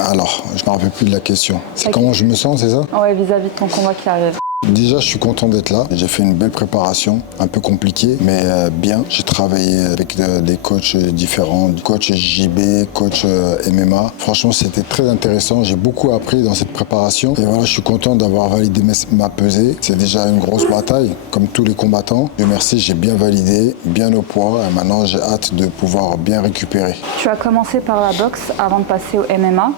Alors, je me rappelle plus de la question. C'est comment je me sens, c'est ça? Ouais, vis-à-vis de ton combat qui arrive. Déjà, je suis content d'être là. J'ai fait une belle préparation, un peu compliquée, mais bien. J'ai travaillé avec des coachs différents, coach JB, coach MMA. Franchement, c'était très intéressant. J'ai beaucoup appris dans cette préparation. Et voilà, je suis content d'avoir validé ma pesée. C'est déjà une grosse bataille, comme tous les combattants. Dieu merci, j'ai bien validé, bien au poids. Et maintenant, j'ai hâte de pouvoir bien récupérer. Tu as commencé par la boxe avant de passer au MMA.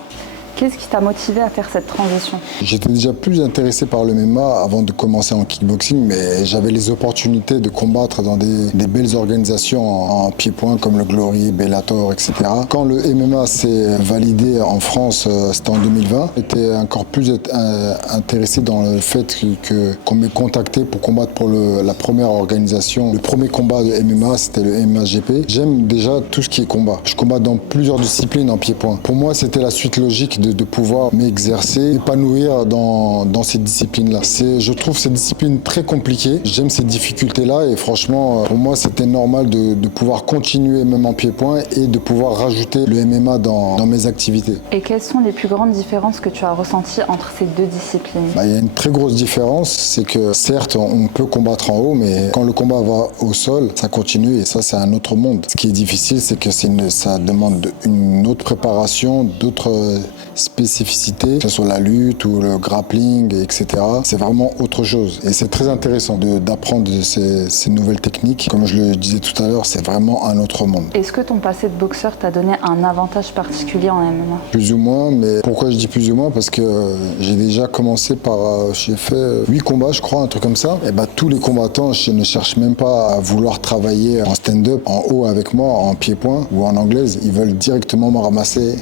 Qu'est-ce qui t'a motivé à faire cette transition? J'étais déjà plus intéressé par le MMA avant de commencer en kickboxing, mais j'avais les opportunités de combattre dans des belles organisations en pied-point comme le Glory, Bellator, etc. Quand le MMA s'est validé en France, c'était en 2020, j'étais encore plus intéressé dans le fait qu'on m'ait contacté pour combattre pour la première organisation. Le premier combat de MMA, c'était le MMA GP. J'aime déjà tout ce qui est combat. Je combats dans plusieurs disciplines en pied-point. Pour moi, c'était la suite logique de pouvoir m'exercer, m'épanouir dans ces disciplines-là. Je trouve ces disciplines très compliquées. J'aime ces difficultés-là et franchement, pour moi, c'était normal de pouvoir continuer même en pied-point et de pouvoir rajouter le MMA dans mes activités. Et quelles sont les plus grandes différences que tu as ressenties entre ces deux disciplines? Il y a une très grosse différence, c'est que certes, on peut combattre en haut, mais quand le combat va au sol, ça continue et ça, c'est un autre monde. Ce qui est difficile, c'est que ça demande une autre préparation, d'autres spécificités, que ce soit la lutte ou le grappling, etc. C'est vraiment autre chose. Et c'est très intéressant d'apprendre ces nouvelles techniques. Comme je le disais tout à l'heure, c'est vraiment un autre monde. Est-ce que ton passé de boxeur t'a donné un avantage particulier en MMA? Plus ou moins, mais pourquoi je dis plus ou moins? Parce que j'ai déjà commencé j'ai fait 8 combats, je crois, un truc comme ça. Et tous les combattants, je ne cherche même pas à vouloir travailler en stand-up, en haut avec moi, en pied-point ou en anglaise. Ils veulent directement me ramasser,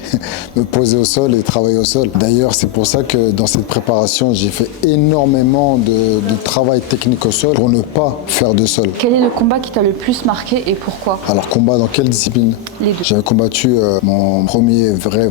me poser au sol et travailler au sol. D'ailleurs, c'est pour ça que dans cette préparation, j'ai fait énormément de travail technique au sol pour ne pas faire de sol. Quel est le combat qui t'a le plus marqué et pourquoi? Alors, combat dans quelle discipline? Les deux. J'avais combattu mon premier vrai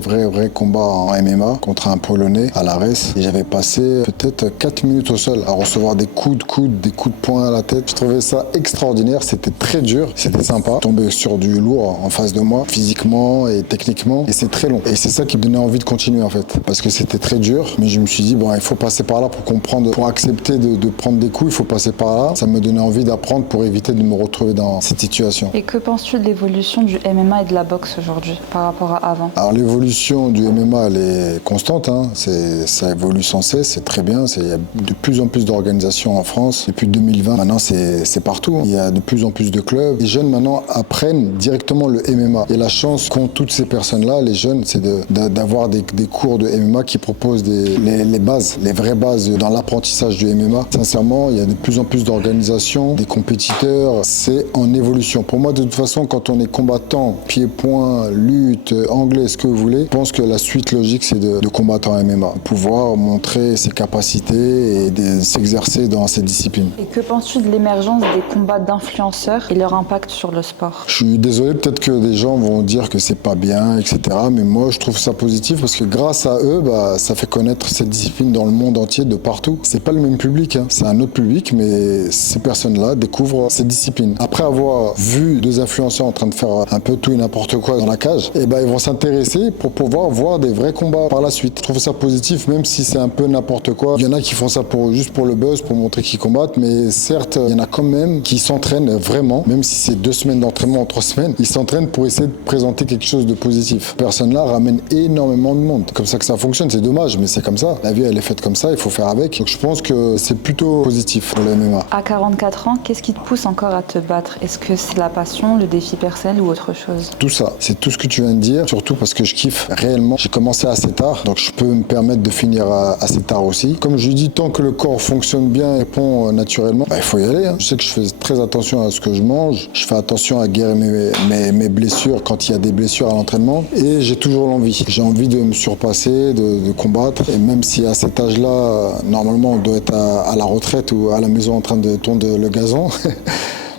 combat en MMA contre un Polonais à l'Ares et j'avais passé peut-être 4 minutes au sol à recevoir des coups de coude, des coups de poing à la tête. Je trouvais ça extraordinaire, c'était très dur, c'était sympa. Tomber sur du lourd en face de moi, physiquement et techniquement, et c'est très long. Et c'est ça qui me donnait envie de continuer en fait, parce que c'était très dur, mais je me suis dit, il faut passer par là pour comprendre, pour accepter de prendre des coups, il faut passer par là. Ça me donnait envie d'apprendre pour éviter de me retrouver dans cette situation. Et que penses-tu de l'évolution du MMA et de la boxe aujourd'hui par rapport à avant? Alors l'évolution du MMA, elle est constante, ça évolue sans cesse, c'est très bien. Il y a de plus en plus d'organisations en France. Depuis 2020, maintenant c'est partout. Il y a de plus en plus de clubs. Les jeunes maintenant apprennent directement le MMA. Et la chance qu'ont toutes ces personnes-là, les jeunes, c'est d'avoir des cours de MMA qui proposent les bases, les vraies bases dans l'apprentissage du MMA. Sincèrement, il y a de plus en plus d'organisations, des compétiteurs. C'est en évolution. Pour moi, de toute façon, quand on est combattant, pied-point, lutte, anglais, ce que vous voulez, je pense que la suite logique, c'est de combattre en MMA. Pouvoir montrer ses capacités et de s'exercer dans cette discipline. Et que penses-tu de l'émergence des combats d'influenceurs et leur impact sur le sport? Je suis désolé, peut-être que des gens vont dire que c'est pas bien, etc. Mais moi, je trouve ça positif parce que grâce à eux, ça fait connaître cette discipline dans le monde entier, de partout. C'est pas le même public, c'est un autre public, mais ces personnes-là découvrent cette discipline. Après avoir vu deux influenceurs en train de faire un peu tout et n'importe quoi dans la cage, ils vont s'intéresser pour pouvoir voir des vrais combats par la suite. Je trouve ça positif, même si c'est un peu n'importe quoi. Il y en a qui font ça juste pour le buzz, pour montrer qu'ils combattent, mais certes, il y en a quand même qui s'entraînent vraiment, même si c'est 2 semaines d'entraînement en 3 semaines, ils s'entraînent pour essayer de présenter quelque chose de positif. Ces personnes-là ramènent énormément de monde. C'est comme ça que ça fonctionne, c'est dommage, mais c'est comme ça. La vie, elle est faite comme ça, il faut faire avec. Donc je pense que c'est plutôt positif pour le MMA. À 44 ans, qu'est-ce qui te pousse encore à te battre? Est-ce que c'est la passion, le défi personnel ou autre chose? Tout ça, c'est tout ce que tu viens de dire, surtout parce que je kiffe réellement. J'ai commencé assez tard, donc je peux me permettre de finir assez tard aussi. Comme je dis, tant que le corps fonctionne bien et répond naturellement, il faut y aller. Je sais que je fais très attention à ce que je mange, je fais attention à guérir mes blessures quand il y a des blessures à l'entraînement, et j'ai toujours l'envie. J'ai envie de me surpasser, de combattre, et même si à cet âge-là, normalement on doit être à la retraite ou à la maison en train de tondre le gazon.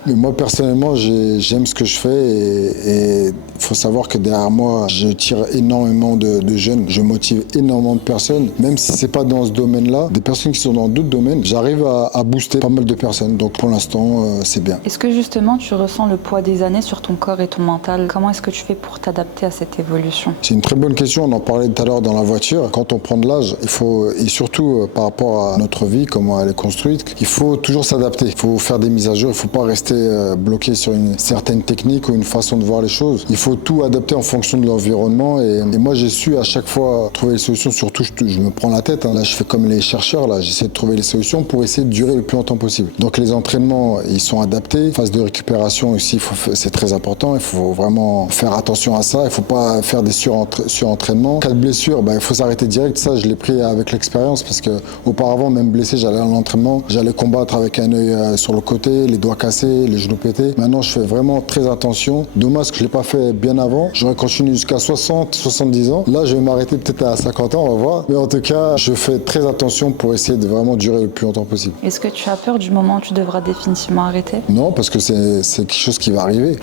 Mais moi, personnellement, j'aime ce que je fais et Il faut savoir que derrière moi, je tire énormément de jeunes, je motive énormément de personnes, même si c'est pas dans ce domaine-là, des personnes qui sont dans d'autres domaines, j'arrive à booster pas mal de personnes. Donc pour l'instant, c'est bien. Est-ce que justement tu ressens le poids des années sur ton corps et ton mental? Comment est-ce que tu fais pour t'adapter à cette évolution? C'est une très bonne question, on en parlait tout à l'heure dans la voiture. Quand on prend de l'âge, il faut, et surtout par rapport à notre vie, comment elle est construite, il faut toujours s'adapter. Il faut faire des mises à jour, il ne faut pas rester bloqué sur une certaine technique ou une façon de voir les choses. Il faut tout adapter en fonction de l'environnement et moi j'ai su à chaque fois trouver les solutions, surtout je me prends la tête. Là je fais comme les chercheurs, là j'essaie de trouver les solutions pour essayer de durer le plus longtemps possible. Donc les entraînements, ils sont adaptés. Phase de récupération aussi, c'est très important. Il faut vraiment faire attention à ça. Il ne faut pas faire des surentraînements. Cas de blessure, il faut s'arrêter direct. Ça, je l'ai pris avec l'expérience parce que auparavant, même blessé, j'allais à l'entraînement, j'allais combattre avec un œil sur le côté, les doigts cassés, les genoux pétés. Maintenant, je fais vraiment très attention. Dommage que je ne l'ai pas fait bien avant. J'aurais continué jusqu'à 60, 70 ans. Là, je vais m'arrêter peut-être à 50 ans, on va voir. Mais en tout cas, je fais très attention pour essayer de vraiment durer le plus longtemps possible. Est-ce que tu as peur du moment où tu devras définitivement arrêter? Non, parce que c'est quelque chose qui va arriver.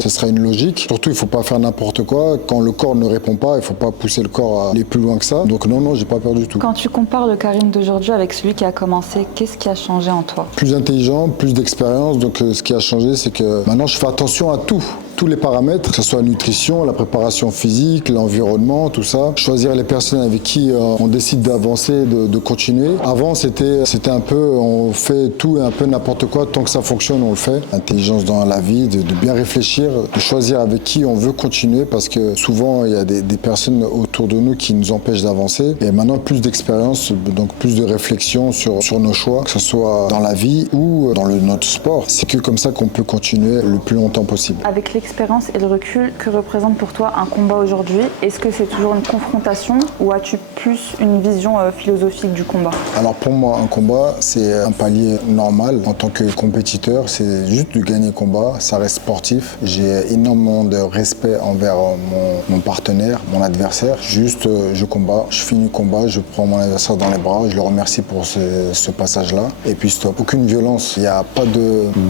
Ce sera une logique. Surtout, il ne faut pas faire n'importe quoi. Quand le corps ne répond pas, il ne faut pas pousser le corps à aller plus loin que ça. Donc non, j'ai pas peur du tout. Quand tu compares le Karim d'aujourd'hui avec celui qui a commencé, qu'est-ce qui a changé en toi? Plus intelligent, plus d'expérience. Donc ce qui a changé, c'est que maintenant, je fais attention à tout. Tous les paramètres, que ce soit la nutrition, la préparation physique, l'environnement, tout ça. Choisir les personnes avec qui on décide d'avancer, de continuer. Avant, c'était un peu, on fait tout et un peu n'importe quoi. Tant que ça fonctionne, on le fait. Intelligence dans la vie, de bien réfléchir, de choisir avec qui on veut continuer parce que souvent, il y a des personnes autour de nous qui nous empêchent d'avancer. Et maintenant, plus d'expérience, donc plus de réflexion sur nos choix, que ce soit dans la vie ou dans notre sport. C'est que comme ça qu'on peut continuer le plus longtemps possible. Avec l'expérience et le recul, que représente pour toi un combat aujourd'hui? Est-ce que c'est toujours une confrontation ou as-tu plus une vision philosophique du combat? Alors pour moi, un combat, c'est un palier normal. En tant que compétiteur, c'est juste de gagner le combat. Ça reste sportif. J'ai énormément de respect envers mon partenaire, mon adversaire. Juste, je combats, je finis le combat, je prends mon adversaire dans les bras, je le remercie pour ce passage-là. Et puis stop. Aucune violence, il n'y a pas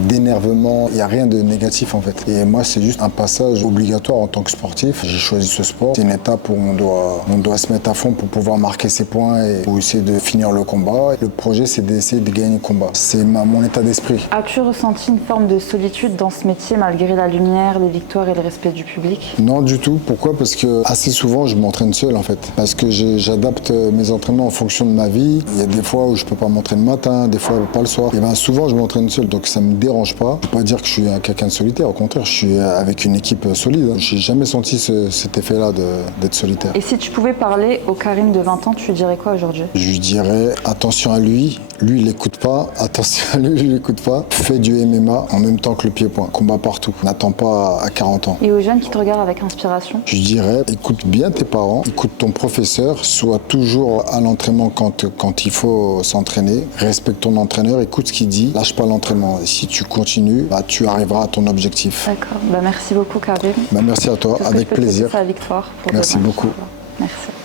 d'énervement, il n'y a rien de négatif en fait. Et moi, c'est juste un passage obligatoire en tant que sportif. J'ai choisi ce sport. C'est une étape où on doit se mettre à fond pour pouvoir marquer ses points et pour essayer de finir le combat. Le projet, c'est d'essayer de gagner le combat. C'est mon état d'esprit. As-tu ressenti une forme de solitude dans ce métier malgré la lumière, les victoires et le respect du public? Non, du tout. Pourquoi? Parce que assez souvent, je m'entraîne seul en fait. Parce que j'adapte mes entraînements en fonction de ma vie. Il y a des fois où je peux pas m'entraîner le matin, des fois pas le soir. Et souvent, je m'entraîne seul, donc ça me dérange pas. Je peux pas dire que je suis quelqu'un de solitaire. Au contraire, je suis avec une équipe solide. J'ai jamais senti cet effet-là d'être solitaire. Et si tu pouvais parler au Karim de 20 ans, tu lui dirais quoi aujourd'hui? Je lui dirais attention à lui. Lui, il n'écoute pas. Attention à lui, il n'écoute pas. Fais du MMA en même temps que le pied-point. Combat partout. N'attends pas à 40 ans. Et aux jeunes qui te regardent avec inspiration? Je dirais, écoute bien tes parents, écoute ton professeur, sois toujours à l'entraînement quand il faut s'entraîner. Respecte ton entraîneur, écoute ce qu'il dit, lâche pas l'entraînement. Et si tu continues, tu arriveras à ton objectif. D'accord. Merci beaucoup, Karim. Merci à toi, avec plaisir. La victoire pour Merci demain. beaucoup. Merci.